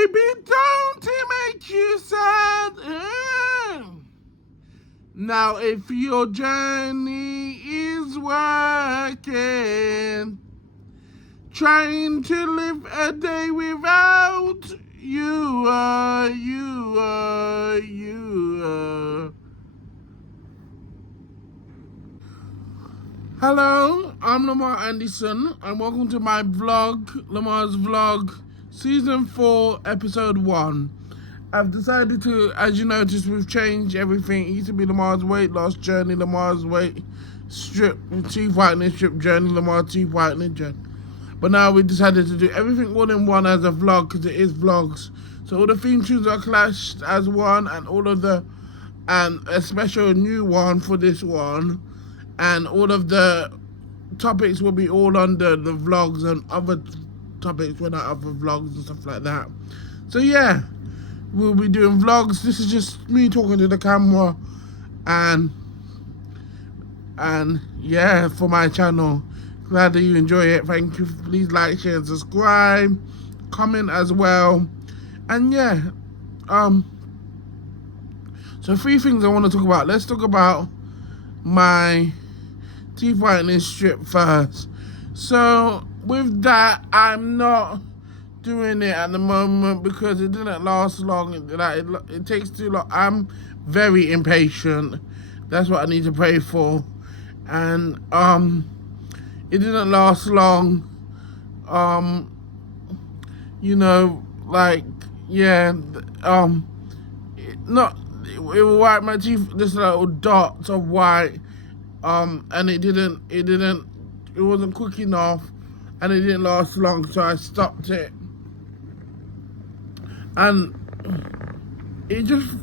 Baby, don't it make you sad? Now if your journey is working, trying to live a day without you, Hello, I'm Lemar Anderson, and welcome to my vlog, Lemar's Vlog, Season 4, Episode 1. I've decided to, as you notice, we've changed everything. It used to be Lemar's weight loss journey, Lemar's weight strip, teeth whitening strip journey, Lemar's teeth whitening journey. But now we decided to do everything all in one as a vlog, because it is vlogs. So all the theme tunes are clashed as one, and and a special new one for this one. And all of the topics will be all under the vlogs, and other topics will not other vlogs and stuff like that. So yeah, we'll be doing vlogs. This is just me talking to the camera, and yeah, for my channel. Glad that you enjoy it. Thank you. Please like, share, and subscribe. Comment as well. And yeah, so 3 things I want to talk about. Let's talk about my teeth whitening strip first. So with that, I'm not doing it at the moment because it didn't last long. It takes too long. I'm very impatient. That's what I need to pray for. And it didn't last long. You know, like, yeah, it will wipe my teeth, just little dots of white. And it wasn't quick enough, and it didn't last long, so I stopped it. And it just,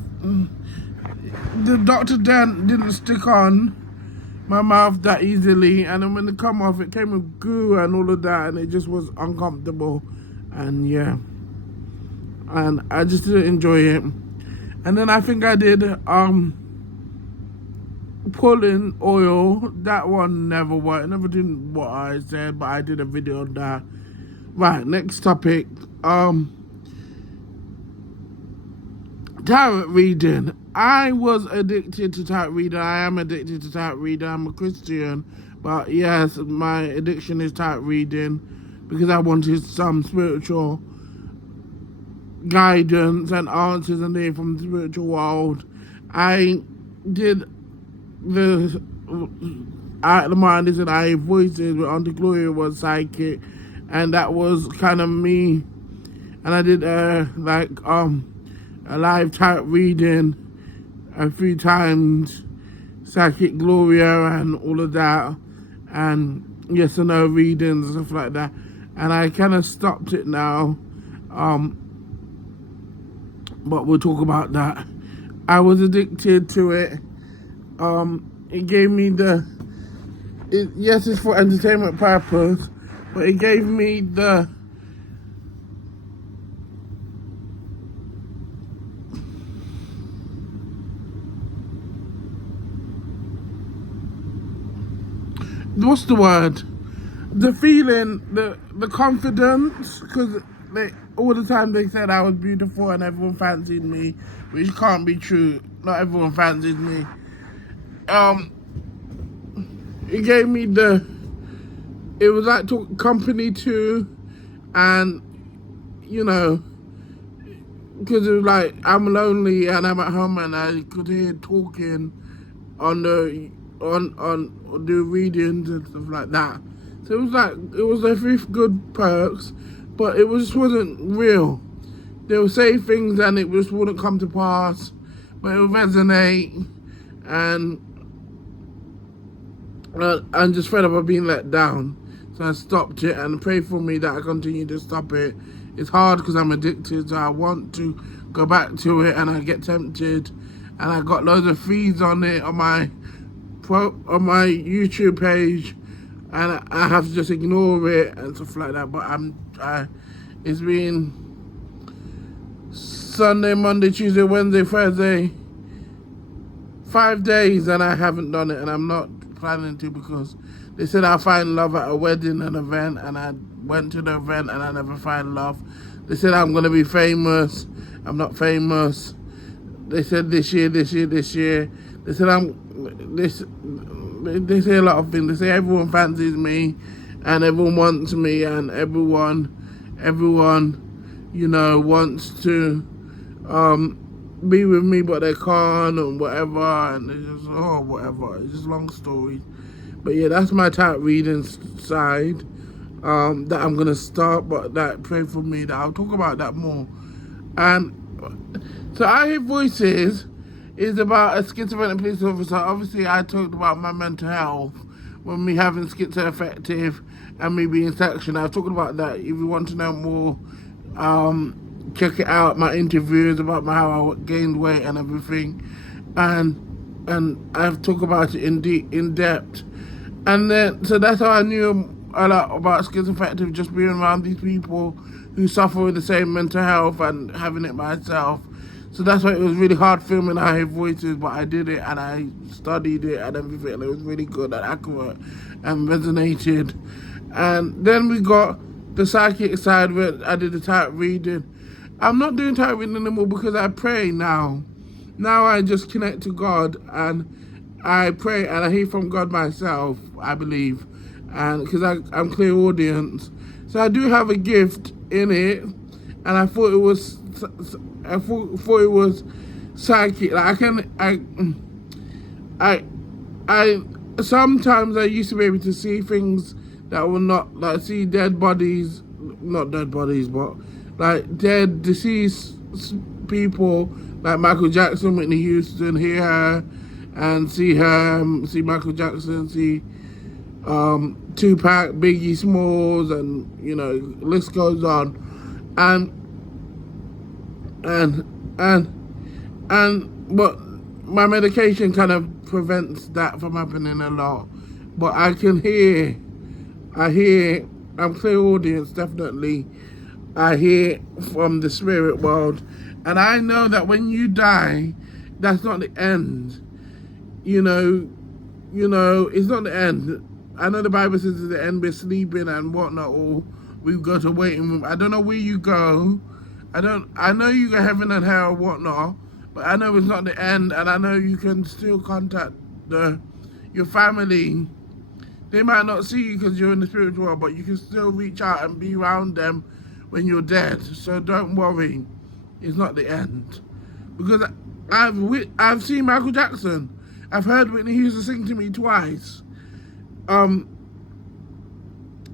the Dr. Dent didn't stick on my mouth that easily, and then when it come off, it came with goo and all of that, and it just was uncomfortable, and yeah, and I just didn't enjoy it. And then I think I did, pulling oil. That one never worked. It never did what I said, but I did a video on that. Right, next topic. Tarot reading. I was addicted to tarot reading. I am addicted to tarot reading. I'm a Christian, but yes, my addiction is tarot reading because I wanted some spiritual guidance and answers and things from the spiritual world. I did the Lemar Anderson I voices with Auntie Gloria was psychic, and that was kind of me. And I did a live tarot reading a few times, psychic Gloria and all of that, and yes and no readings and stuff like that. And I kind of stopped it now, but we'll talk about that. I was addicted to it. It gave me yes, it's for entertainment purpose, but it gave me what's the word? The feeling, the confidence, because all the time they said I was beautiful and everyone fancied me, which can't be true. Not everyone fancies me. It gave me it was like company too, and you know, because it was like I'm lonely and I'm at home and I could hear talking on the readings and stuff like that. So it was a few good perks, but it wasn't real. They would say things and it just wouldn't come to pass, but it would resonate, and I'm just fed up of being let down. So I stopped it, and pray for me that I continue to stop it. It's hard because I'm addicted, so I want to go back to it, and I get tempted, and I got loads of feeds on it on my YouTube page, and I have to just ignore it and stuff like that. But it's been Sunday, Monday, Tuesday, Wednesday, Thursday, 5 days, and I haven't done it, and I'm not planning to, because they said I'll find love at a wedding, an event, and I went to the event and I never find love. They said I'm gonna be famous. I'm not famous. They said this year. They said They say a lot of things. They say everyone fancies me, and everyone wants me, and everyone, wants to be with me, but they can't, and whatever. And it's just whatever. It's just long stories. But yeah, that's my type reading side that I'm gonna start. But that pray for me. That I'll talk about that more. And so I Hear Voices is about a schizophrenic police officer. Obviously, I talked about my mental health when me having schizoaffective and me being section. I've talked about that. If you want to know more, check it out. My interviews about how I gained weight and everything, and I've talked about it in depth. And then so that's how I knew a lot about schizoaffective, just being around these people who suffer with the same mental health and having it myself. So that's why it was really hard filming I Hear Voices, but I did it and I studied it and everything, and it was really good and accurate and resonated. And then we got the psychic side where I did the type reading. I'm not doing type reading anymore because I pray now. Now I just connect to God and I pray and I hear from God myself, I believe, and because I'm clairaudience. So I do have a gift in it, and I thought it was psychic. Like I sometimes I used to be able to see things that were not, like see dead bodies, not dead bodies, but like dead, deceased people, like Michael Jackson, Whitney Houston, hear her and see her, see Michael Jackson, see Tupac, Biggie Smalls, and list goes on, but my medication kind of prevents that from happening a lot. But I hear, I'm clairaudience, definitely. I hear from the spirit world, and I know that when you die, that's not the end. It's not the end. I know the Bible says it's the end, we're sleeping and whatnot, or we've got a waiting room. I don't know where you go. I know you go heaven and hell or whatnot, but I know it's not the end, and I know you can still contact your family. They might not see you because you're in the spiritual world, but you can still reach out and be around them when you're dead. So don't worry, it's not the end. Because I've seen Michael Jackson. I've heard Whitney Houston sing to me twice. And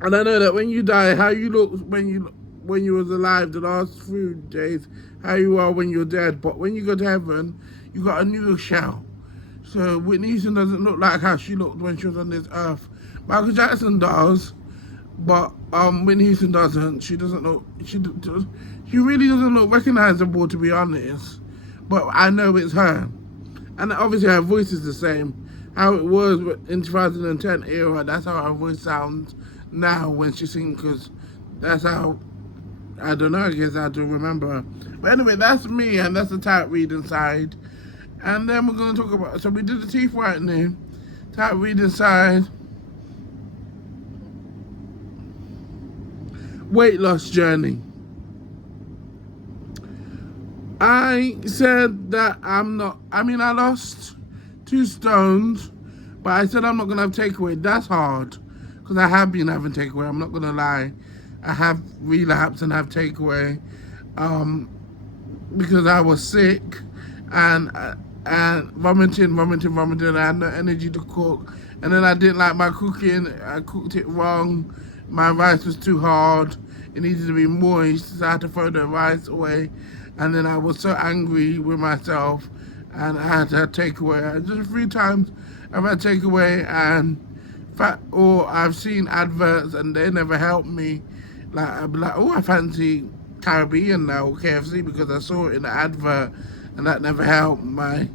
I know that when you die, how you look when you was alive the last few days, how you are when you're dead. But when you go to heaven, you got a new shell. So Whitney Houston doesn't look like how she looked when she was on this earth. Michael Jackson does, but Whitney Houston doesn't. She doesn't look. She really doesn't look recognizable, to be honest. But I know it's her, and obviously her voice is the same. How it was in 2010 era, that's how her voice sounds now when she sings, because that's how, I don't know, I guess I have to remember her. But anyway, that's me, and that's the type reading side. And then we're going to talk about, so we did the teeth whitening, type reading side, weight loss journey. I said that I lost 2 stones, but I said I'm not going to have takeaway. That's hard, because I have been having takeaway. I'm not going to lie. I have relapsed and have takeaway because I was sick and vomiting. I had no energy to cook. And then I didn't like my cooking. I cooked it wrong. My rice was too hard. It needed to be moist, so I had to throw the rice away. And then I was so angry with myself, and I had to have takeaway. Just 3 times I've had takeaway, and I've seen adverts and they never helped me. Like I'd be like, oh, I fancy Caribbean now, or KFC, because I saw it in the advert, and that never helped my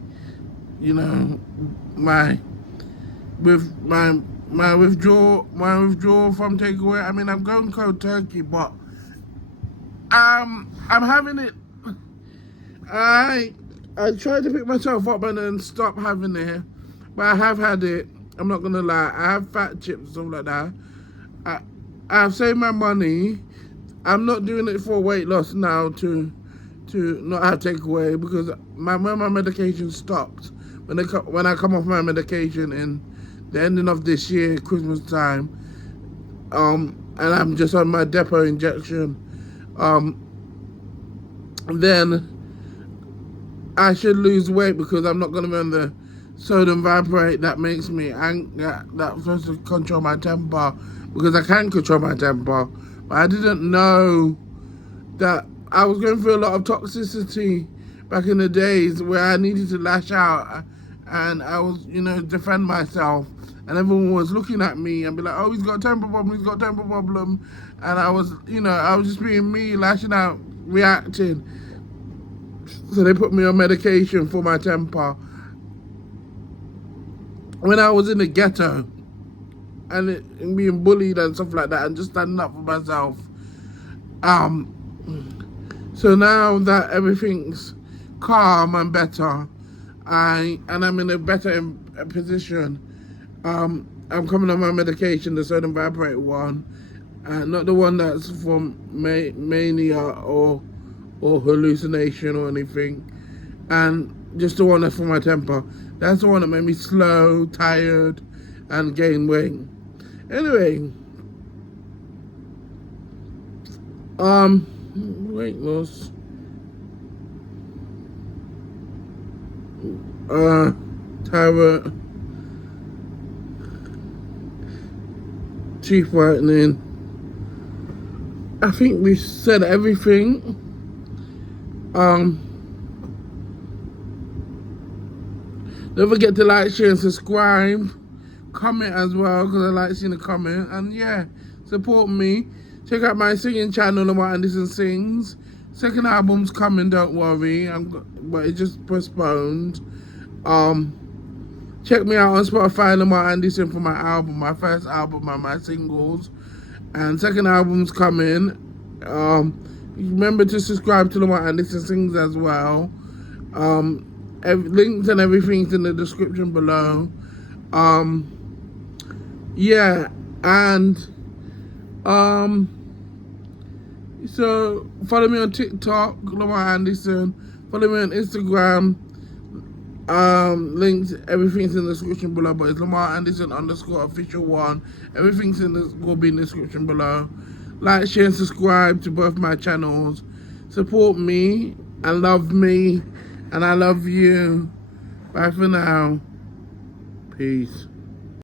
withdrawal from takeaway. I mean, I'm going cold turkey, but I'm having it. I tried to pick myself up and then stop having it, but I have had it. I'm not gonna lie. I have fat chips and stuff like that. I've saved my money. I'm not doing it for weight loss now to not have takeaway, because when my medication stopped, when I come off my medication in the ending of this year, Christmas time, and I'm just on my depot injection, then I should lose weight, because I'm not going to be on the sodium valproate that makes me that's supposed to control my temper, because I can control my temper, but I didn't know that I was going through a lot of toxicity back in the days where I needed to lash out, and I was, defend myself, and everyone was looking at me and be like, oh, he's got a temper problem, and I was just being me, lashing out, reacting. So they put me on medication for my temper. When I was in the ghetto and being bullied and stuff like that, and just standing up for myself. So now that everything's calm and better, and I'm in a better position, I'm coming on my medication, the sodium valproate one, not the one that's for mania or hallucination or anything, and just the one that's for my temper. That's the one that made me slow, tired, and gain weight. Anyway, weight loss. Thyroid, teeth whitening. I think we said everything. Don't forget to like, share, and subscribe. Comment as well, because I like seeing the comment. And yeah, support me. Check out my singing channel, Lemar Anderson Sings. Second album's coming, don't worry. But it's just postponed. Check me out on Spotify, Lemar Anderson, for my album, my first album and my singles. And second album's coming. Remember to subscribe to Lemar Anderson Sings as well. Links and everything's in the description below. Yeah, and so follow me on TikTok, Lemar Anderson. Follow me on Instagram. Links, everything's in the description below, but it's Lemar Anderson _official1. Everything's will be in the description below. Like, share, and subscribe to both my channels. Support me and love me, and I love you. Bye for now. Peace.